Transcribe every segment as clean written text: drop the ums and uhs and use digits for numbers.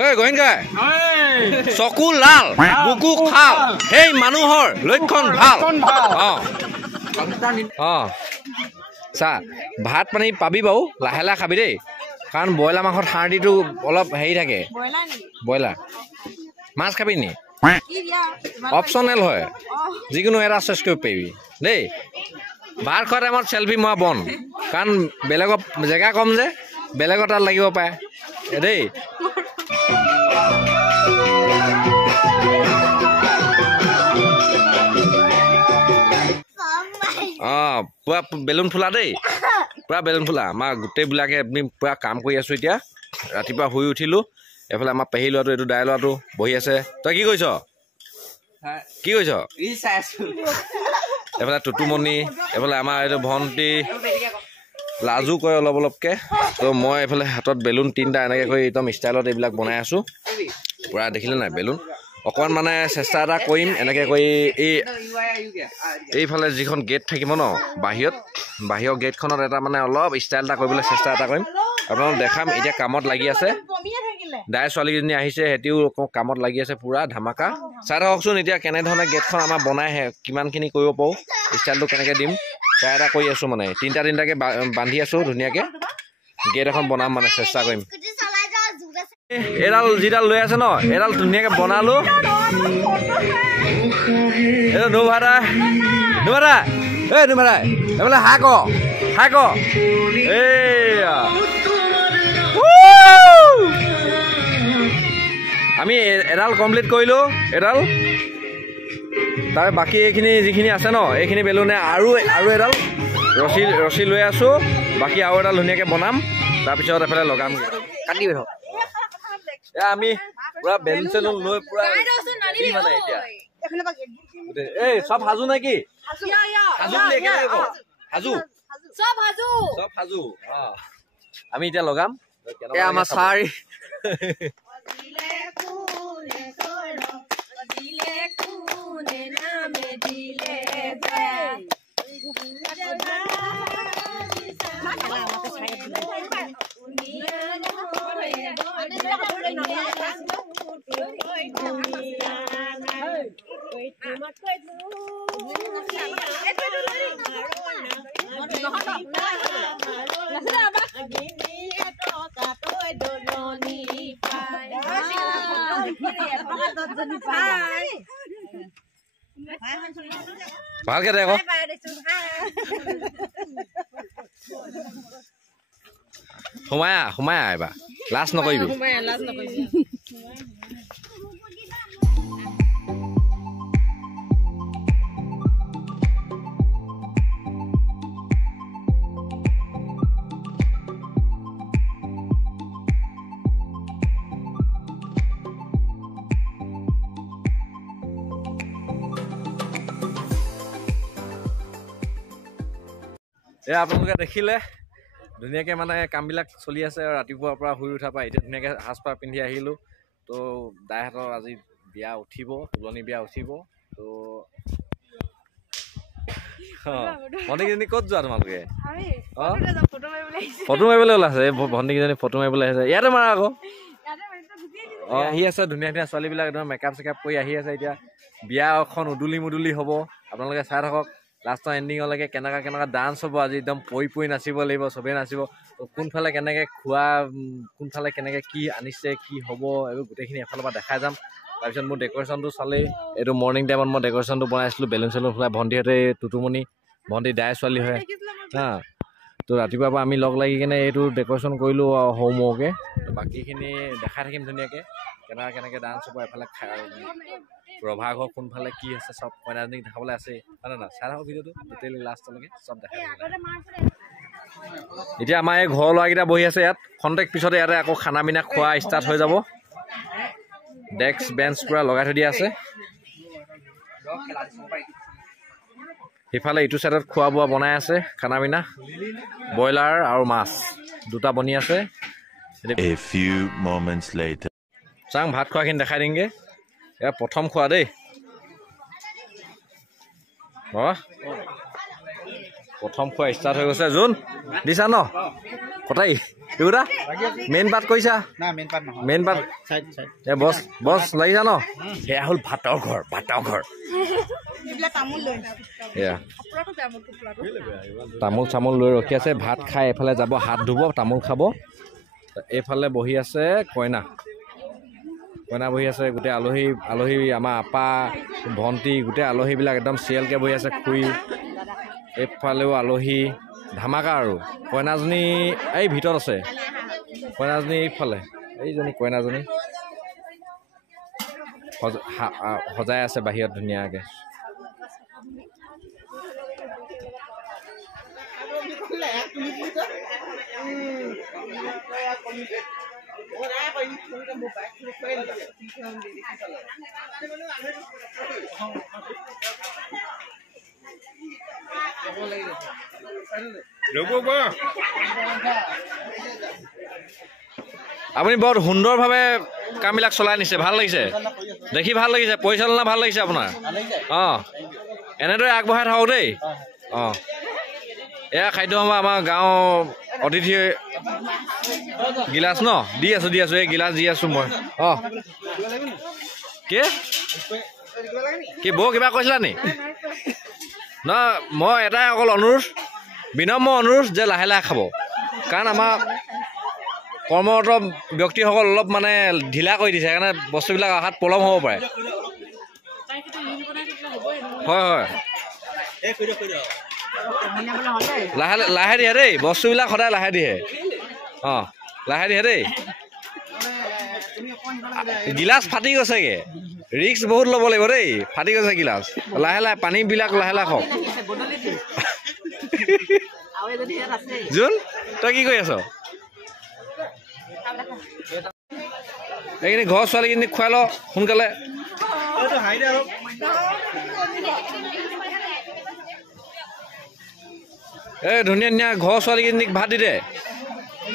এই গোহিনকাই চকু লাল বুকু খাল সেই মানুহৰ লক্ষণ ভাল চা ভাত পানী পাবি বাৰু লাহে লাহে খাবি দেই কাৰণ ব্ৰইলাৰ মাংসত হাৰ্ডিটো অলপ হেৰি থাকে ব্ৰইলাৰ মাছ খাবি নি অপশ্যনেল হয় যিকোনো এটা চেষ্টা কৰিব পাৰিবি দেই ভাত খোৱা টাইমত চেল্ফি মৰা বন কাৰণ বেলেগত জেগা কম যে বেলেগৰ তাত লাগিব পাৰে দেই পুৰা বেলুন ফুলা দেই পুৰা বেলুন ফুলা আমাৰ গোটেইবিলাকে আমি পুৰা কাম কৰি আছো এতিয়া ৰাতিপুৱা শুই উঠিলো এফালে আমাৰ পেহী ল'ৰাটো এইটো দাই ল'ৰাটো বহি আছে তই কি কৰিছ এফালে টুটুমণি এফালে আমাৰ এইটো ভণ্টি লাজু কয় অলপ অলপকে তো মই এইফালে হাতত বেলুন তিনিটা এনেকৈ কৰি একদম ষ্টাইলত এইবিলাক বনাই আছো পুৰা দেখিলে নাই বেলুন অকণমান মানে চেষ্টা এটা কৰিম এনেকৈ কৰি এইফালে যিখন গেট থাকিব ন বাহিৰৰ গেটখনত এটা মানে অলপ ষ্টাইল এটা কৰিবলৈ চেষ্টা এটা কৰিম আপোনালোকক দেখাম এতিয়া কামত লাগি আছে দাই ছোৱালীকেইজনী আহিছে সিহঁতিও কামত লাগি আছে পুৰা ধামাকা চাই থাককচোন এতিয়া কেনেধৰণে গেটখন আমাৰ বনাই কিমানখিনি কৰিব পাৰোঁ ষ্টাইলটো কেনেকৈ দিম চাই এটা কৰি আছোঁ মানে তিনিটাকৈ বান্ধি আছোঁ ধুনীয়াকৈ গেট এখন বনাম মানে চেষ্টা কৰিম এইডাল যিডাল লৈ আছে ন এইডাল ধুনীয়াকৈ বনালো এইটো নুভাদা এই নুভাদা এইফালে হাক এইয়া আমি এডাল কমপ্লিট কৰিলোঁ এডাল তাৰ বাকী এইখিনি যিখিনি আছে ন এইখিনি বেলুনে আৰু এডাল ৰছী লৈ আছোঁ বাকী আৰু এডাল ধুনীয়াকৈ বনাম তাৰপিছত এফালে লগাম কাটি আমি পুৰা বেলুন চেলুন লৈ পুৰা মানে এতিয়া এই চব সাজু নেকি সাজু আমি এতিয়া লগাম আমাৰ চাৰ ভালকে দে আকৌ সোমাই এইবাৰ লাজ নকৰিবি আপোনালোকে দেখিলে ধুনীয়াকৈ মানে কামবিলাক চলি আছে আৰু ৰাতিপুৱাৰ পৰা শুই উঠাৰ পৰা এতিয়া ধুনীয়াকৈ সাজপাৰ পিন্ধি আহিলোঁ তো দাইহঁতৰ আজি বিয়া উঠিব তুলনি বিয়া উঠিব তো ভণ্টিকেইজনী ক'ত যোৱা তোমালোকে ফটো মাৰিবলৈ ওলাইছে এই ভণ্টিকেইজনী ফটো মাৰিবলৈ আহিছে ইয়াতে মাৰা আকৌ আহি আছে ধুনীয়া ধুনীয়া ছোৱালীবিলাক একদম মেকআপ চেকআপ কৰি আহি আছে এতিয়া বিয়া এখন উদুলি মুদুলি হ'ব আপোনালোকে চাই থাকক লাষ্টৰ এণ্ডিঙলৈকে কেনেকুৱা ডান্স হ'ব আজি একদম পৰি নাচিব লাগিব চবেই নাচিব কোনফালে কেনেকৈ খোৱা কোনফালে কেনেকৈ কি আনিছে কি হ'ব এইবোৰ গোটেইখিনি এফালৰ পৰা দেখাই যাম তাৰপিছত মোৰ ডেক'ৰেশ্যনটো চালেই এইটো মৰ্ণিং টাইমত মই ডেক'ৰেশ্যনটো বনাইছিলোঁ বেলুন চেলুন ফুলাই ভণ্টিহঁতে টুটুমণি ভণ্টি দাই ছোৱালী হয় তো ৰাতিপুৱাৰ পৰা আমি লগ লাগি কিনে এইটো ডেক'ৰেশ্যন কৰিলোঁ সৰু মৌকৈ বাকীখিনি দেখাই থাকিম ধুনীয়াকৈ কেনেকৈ ডান্স হ'ব এফালে ৰভা ঘৰ কোনফালে কি আছে চব কইনাজনীক দেখাবলৈ আছে হয় নহয় চাই থাকক ভিডিঅ'টো টোটেলি লাষ্টলৈকে চব দেখাই এতিয়া আমাৰ এই ঘৰৰ ল'ৰাকেইটা বহি আছে ইয়াত খন্তেক পিছতে ইয়াতে আকৌ খানা পিনা খোৱা ষ্টাৰ্ট হৈ যাব ডেস্ক বেঞ্চ পুৰা লগাই থৈ দিয়া আছে সিফালে ইটো চাইডত খোৱা বোৱা বনাই আছে খানা পিনা ব্ৰইলাৰ আৰু মাছ দুটা বনি আছে চাং ভাত খোৱাখিনি দেখাই দিমগৈ এয়া প্ৰথম খোৱা দেই প্ৰথম খোৱা ষ্টাৰ্ট হৈ গৈছে জোন দিছা ন কটাই এইটা মেইন পাৰ্ট কৰিছা মেইন পাৰ্ট এ বছ বছ লাগিছা ন সেয়া হ'ল ভাতৰ ঘৰ তামোল চামোল লৈ ৰখি আছে ভাত খাই এফালে যাব হাত ধুব তামোল খাব এইফালে বহি আছে কইনা বহি আছে গোটেই আলহী আমাৰ আপা ভণ্টি গোটেই আলহীবিলাক একদম চিৰিয়েলকৈ বহি আছে খুৰী এইফালেও আলহী ধামাকা আৰু কইনাজনী এই ভিতৰত আছে কইনাজনী এইফালে এইজনী কইনাজনী সজাই আছে বাহিৰত ধুনীয়াকৈ আপুনি বৰ সুন্দৰভাৱে কামবিলাক চলাই নিছে ভাল লাগিছে দেখি ভাল লাগিছে পৰিচালনা ভাল লাগিছে আপোনাৰ অঁ এনেদৰে আগবঢ়াই থাকক দেই অঁ এয়া খাদ্য সম্ভাৰ আমাৰ গাঁৱৰ অতিথি গিলাচ ন দি আছো এই গিলাচ দি আছো মই অঁ কি বৌ কিবা কৈছিলা নি ন মই এটাই অকল অনুৰোধ বিনম্ৰ অনুৰোধ যে লাহে লাহে খাব কাৰণ আমাৰ কৰ্মৰত ব্যক্তিসকল অলপ মানে ঢিলা কৰি দিছে সেইকাৰণে বস্তুবিলাক অহাত পলম হ'ব পাৰে হয় লাহে দিয়ে দেই বস্তুবিলাক সদায় লাহে দিয়ে অঁ লাহে দিয়ে দেই গিলাচ ফাটি গৈছেগে ৰিক্স বহুত ল'ব লাগিব দেই ফাটি গৈছে গিলাচ লাহে পানীবিলাক লাহে খাওক জোন তই কি কৰি আছ এইখিনি ঘৰৰ ছোৱালীখিনি খুৱাই ল সোনকালে এই ধুনীয়া ঘৰৰ ছোৱালীখিনিক ভাত দি দে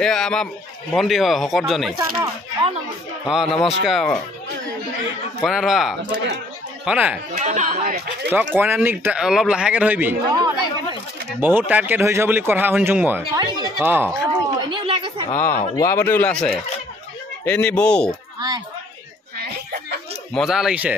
এই আমাৰ ভণ্টি হয় শকতজনী অঁ নমস্কাৰ কইনা ধৰা হয় নাই তই কইনানীক অলপ লাহেকৈ ধৰিবি বহুত টাইটকৈ ধৰিছ বুলি কথা শুনিছোঁ মই অঁ ওৱা বাতৰি ওলাইছে এই বৌ মজা লাগিছে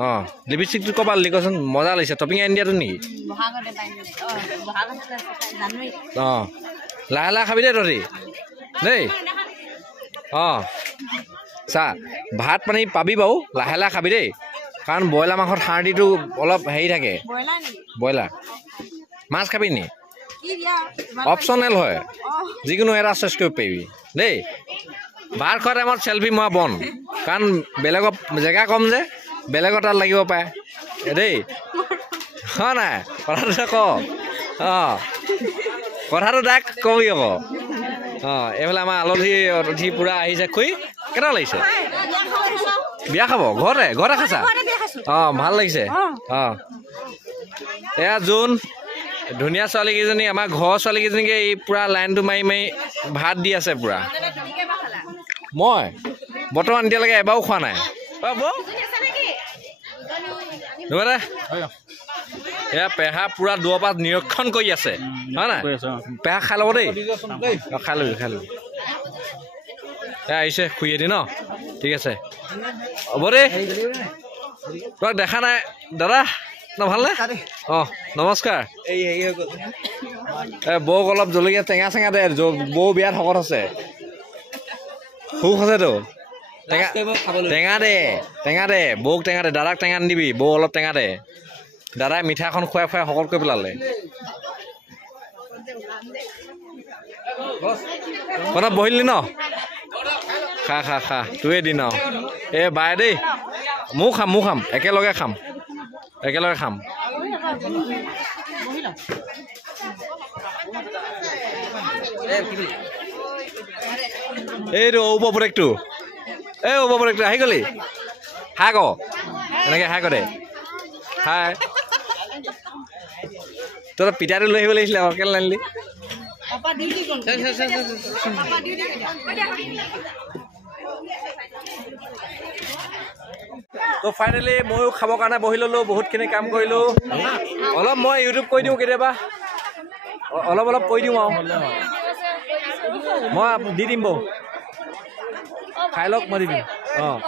অঁ লিপষ্টিকটো ক'বা লিখচোন মজা লাগিছে টপিং আনি দিয়াটো নেকি অঁ লাহে খাবি দেই তহঁতি দেই অঁ চা ভাত পানী পাবি বাৰু লাহে খাবি দেই কাৰণ ব্ৰইলাৰ মাংসত হাৰ্ডিটো অলপ হেৰি থাকে ব্ৰইলাৰ মাছ খাবি নি অপশ্যনেল হয় যিকোনো এটা চইচ কৰিব পাৰিবি দেই ভাত খোৱা টাইমত চেল্ফি মৰা বন কাৰণ বেলেগৰ জেগা কম যে বেলেগৰ তাত লাগিব পাৰে দেই হয় নাই কথাটো ক অঁ কথাটো তাক কবি আকৌ অঁ এইফালে আমাৰ আলহী পূৰা আহিছে খুৰী কেনেকুৱা লাগিছে বিয়া খাব ঘৰতে খাইছা অঁ ভাল লাগিছে অঁ এয়া জোন ধুনীয়া ছোৱালীকেইজনী আমাৰ ঘৰৰ ছোৱালীকেইজনীকে এই পূৰা লাইনটো মাৰি ভাত দি আছে পূৰা মই বৰ্তমান এতিয়ালৈকে এবাৰো খোৱা নাই এয়া পেহা পূৰা দূৰৰ পৰা নিৰীক্ষণ কৰি আছে হয় নাই পেহা খাই ল'ব দেই খাই ল'বি এয়া আহিছে খুৰীয়েদি ন ঠিক আছে হ'ব দেই তোমাক দেখা নাই দাদা ন ভালনে অঁ নমস্কাৰ বৌক অলপ জলকীয়া টেঙা চেঙা দে বৌ বিয়াত শকত আছে সুখ আছেতো টেঙা দে বৌক টেঙা দে দাদাক টেঙা নিদিবি বৌ অলপ টেঙা দে দাদাই মিঠাখন খুৱাই শকত কৰি পেলালে কথা বহিলি ন খা তোৱে দিন আৰু এই বাই দেই ময়ো খাম একেলগে খাম এইটো উপপ্ৰদেশটো আহি গলি হাই ক এনেকৈ হাই ক দে হাই তই পিতাটো লৈ আহিব লাগিছিলে আকৌ কেলৈ নানিলি তো ফাইনেলি ময়ো খাবৰ কাৰণে বহি ল'লোঁ বহুতখিনি কাম কৰিলোঁ অলপ মই ইউটিউব কৰি দিওঁ কেতিয়াবা অলপ অলপ কৈ দিওঁ আৰু মই দি দিম বৌ খাই লওক মই দি দিম অঁ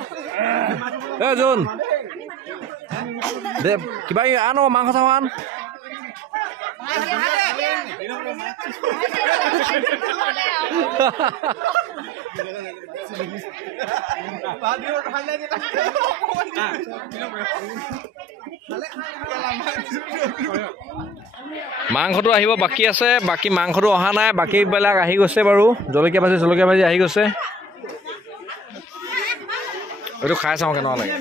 এই জোন দে কিবা আন মাংস চাওঁ আন মাংসটো আহিব বাকী আছে বাকী মাংসটো অহা নাই বাকীবিলাক আহি গৈছে বাৰু জলকীয়া ভাজি আহি গৈছে এইটো খাই চাওঁ কেনেকুৱা লাগে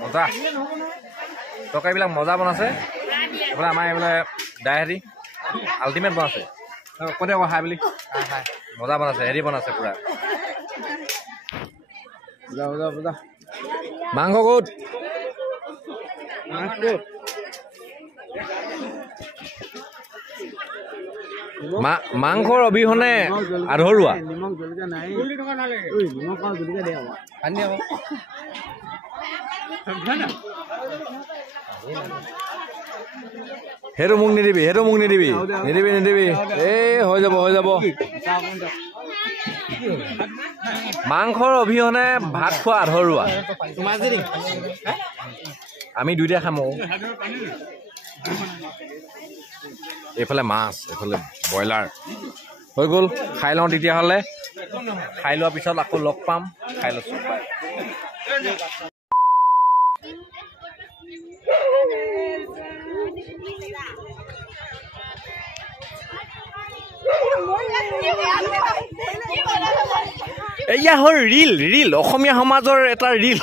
মজা তৰকাৰীবিলাক মজা বনাইছে এইফালে আমাৰ এইফালে ডাইহেৰি আল্টিমেট বনাইছে ক'তে আকৌ খাই বুলি মজা বনাইছে হেৰি বনাইছে পুৰা মাংস ক'ত মাংসৰ অবিহনে আধৰুৱা সেইটো মোক নিদিবি নিদিবি এই হৈ যাব মাংসৰ অবিহনে ভাত খোৱা আধৰুৱা আমি দুইটা খাম এইফালে মাছ এইফালে ব্ৰইলাৰ হৈ গ'ল খাই লওঁ তেতিয়াহ'লে খাই লোৱাৰ পিছত আকৌ লগ পাম খাই লৈছোঁ এয়া হ'ল ৰিল অসমীয়া সমাজৰ এটা ৰিল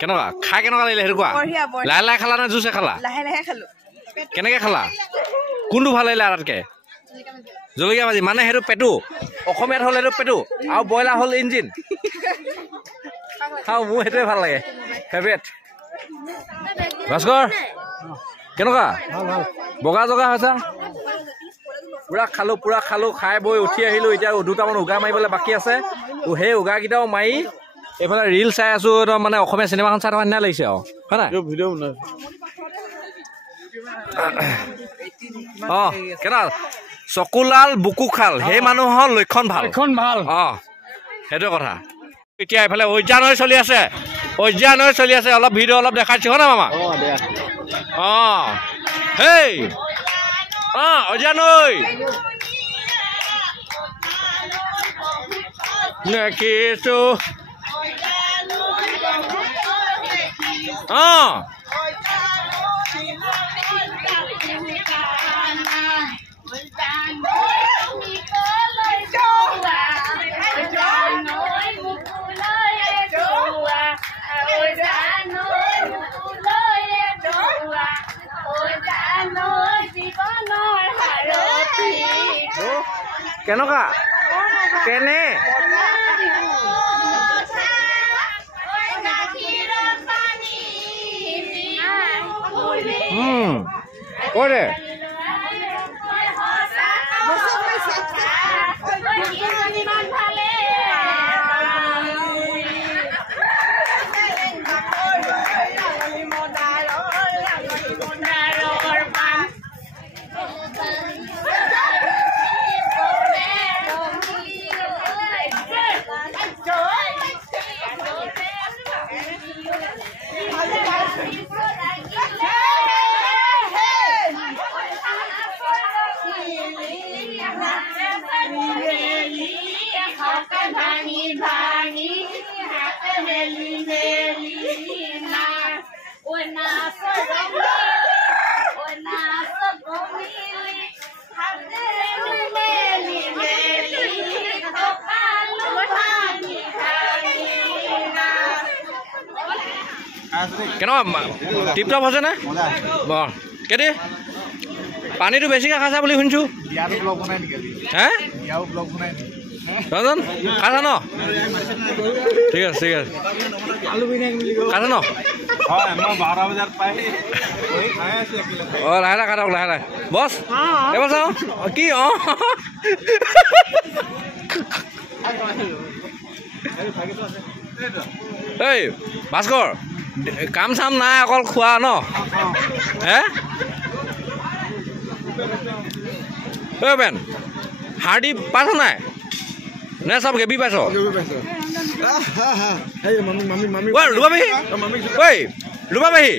কেনেকুৱা খাই কেনেকুৱা লাগিলে সেইটো কোৱা লাহে লাহে খালা নে জুচে খালা কেনেকে খালা কোনটো ভাল লাগিলে আটাইতকে জলকীয়া ভাজি মানে সেইটো পেটু অসমীয়াত হ'ল সেইটো পেটু আৰু ব্ৰইলাৰ হ'ল ইঞ্জিন খাওঁ মোৰ সেইটোৱে ভাল লাগে ফেভৰেট ভাস্কৰ কেনেকুৱা বগা জগা হৈছে পুৰা খালোঁ খাই বৈ উঠি আহিলোঁ এতিয়া দুটামান উগা মাৰিবলৈ বাকী আছে সেই উগাকেইটাও মাৰি এইফালে ৰিল চাই আছোঁ মানে অসমীয়া চিনেমাখন চাই থকা নিচিনা লাগিছে আৰু হয় নাই অঁ কেনেকুৱা চকুলাল বুকু খাল সেই মানুহৰ লক্ষণ ভাল অঁ সেইটোৱে কথা এতিয়া এইফালে উদ্যান হৈ চলি আছে অলপ ভিডিঅ' অলপ দেখাইছোঁ হয় না মামা অঁ হেই অঁ উদ্যান ঐ দেখিছোঁ অঁ কেনেকুৱা কেনে কৰে কেনেকুৱা টিপটপ হৈছে নে কেদি পানীটো বেছিকৈ খাইছা বুলি শুনিছোঁ হে খাইছা ন ঠিক আছে খাইছা ন অঁ লাহে লাহে খাওক লাহে লাহে বছ এইবাৰ চাওঁ কি অঁ এই ভাস্কৰ কাম চাম নাই অকল খোৱা ন হে ঐ বেন হাৰ্ডি পাইছ নাই নে চব গেবি পাইছ ৰুবাবাহী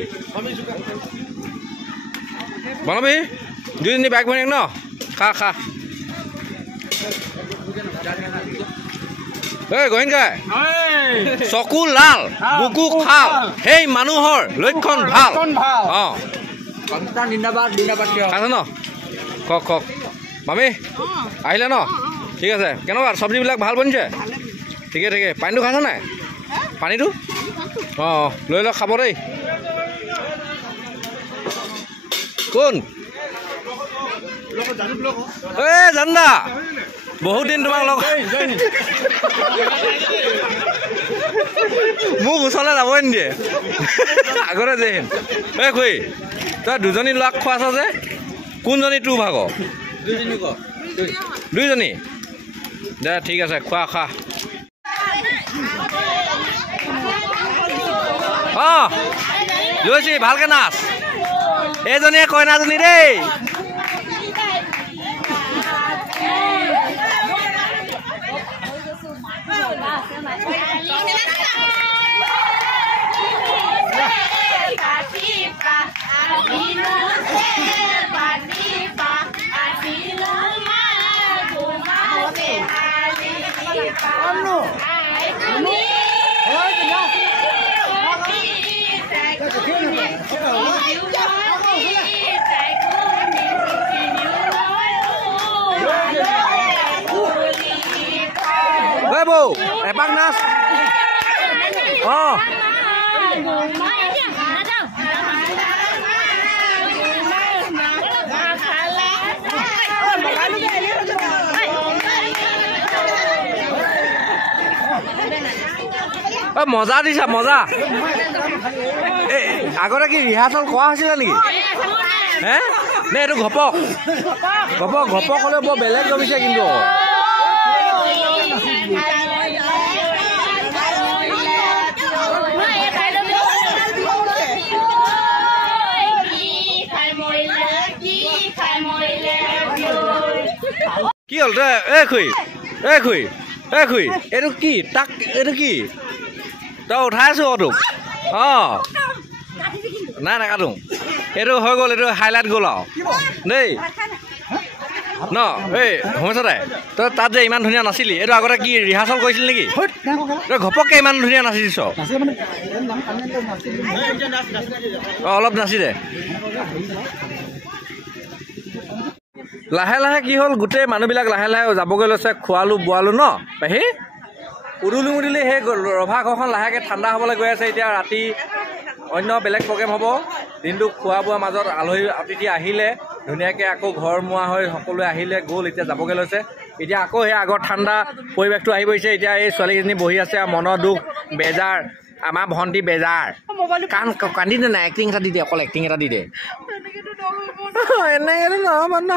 বনাবাহী দুইজনী বাইক ভনীয়েক ন খা খা ঐ গোহিন গাই চকু লাল বুকু খাল সেই মানুহৰ লক্ষণ ভাল অঁ খাইছে ন কওক কওক মামী আহিলে ন ঠিক আছে কেনেকুৱা চব্জিবিলাক ভাল বনিছে ঠিকে ঠিকে পানীটো খাইছে নাই পানীটো অঁ লৈ লওক খাব দেই কোন এই জান্দা বহুত দিন তোমাক লগ মোক ওচৰলৈ যাবই নিদিয়ে আগতে যে এই খুৰী তই দুজনী লগ খোৱাছ যে কোনজনী তোৰ ভাগ দুইজনী দে ঠিক আছে খোৱা খোৱা অঁ লৈছি ভালকে নাচ এইজনীয়ে কইনাজনী দেই বৌ এপাক নাচ অঁ মজা দিছা মজা আগতে কি ৰিহাৰ্চল কৰা হৈছিলে নেকি হে নে এইটো ঘপক ঘপক ঘপক হ'লে বৰ বেলেগ জমিছে কিন্তু কি হ'ল তই এই খুৰী এইটো কি তাক এইটো কি তই উঠাই আছো তোক অঁ নাই নাকাটো এইটো হৈ গ'ল এইটো হাইলাইট গ'ল আৰু দেই ন এই শুনিছ তাই তই তাত যে ইমান ধুনীয়া নাচিলি এইটো আগতে কি ৰিহাৰ্চল কৰিছিলি নেকি তই ঘপককৈ ইমান ধুনীয়া নাচিছ অঁ অলপ নাচি দে লাহে লাহে কি হ'ল গোটেই মানুহবিলাক লাহে লাহে যাবগৈ লৈছে খোৱালো বোৱালো ন পেহী উদুলি মুদুলি সেই ৰভা ঘৰখন লাহেকৈ ঠাণ্ডা হ'বলৈ গৈ আছে এতিয়া ৰাতি অন্য বেলেগ প্ৰগ্ৰেম হ'ব দিনটো খোৱা বোৱাৰ মাজত আলহী অতিথি আহিলে ধুনীয়াকৈ আকৌ ঘৰ মোৱা হৈ সকলোৱে আহিলে গ'ল এতিয়া যাবগৈ লৈছে এতিয়া আকৌ সেই আগৰ ঠাণ্ডা পৰিৱেশটো আহি পৰিছে এতিয়া এই ছোৱালীকেইজনী বহি আছে আৰু মনৰ দুখ বেজাৰ আমাৰ ভণ্টি বেজাৰ কান্দি দে নাই এক্টিং এটা দি দে অকল এক্টিং এটা দি দে এনেকৈ নহ'ব ন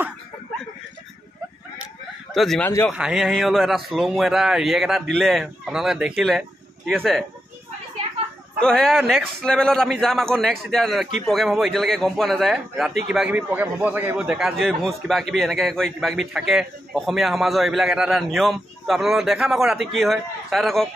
তো যিমান যি হওক হাঁহি হাঁহি হ'লেও এটা শ্ল' মো এটা ৰিয়েক্ট এটা দিলে আপোনালোকে দেখিলে ঠিক আছে তো সেয়া নেক্সট লেভেলত আমি যাম আকৌ নেক্সট এতিয়া কি প্ৰগ্ৰেম হ'ব এতিয়ালৈকে গম পোৱা নাযায় ৰাতি কিবা কিবি প্ৰগ্ৰেম হ'ব চাগে এইবোৰ ডেকা জীয়ৰী ভোজ কিবা কিবি এনেকৈ কৰি কিবা কিবি থাকে অসমীয়া সমাজৰ এইবিলাক এটা এটা নিয়ম তো আপোনালোকক দেখাম আকৌ ৰাতি কি হয় চাই থাকক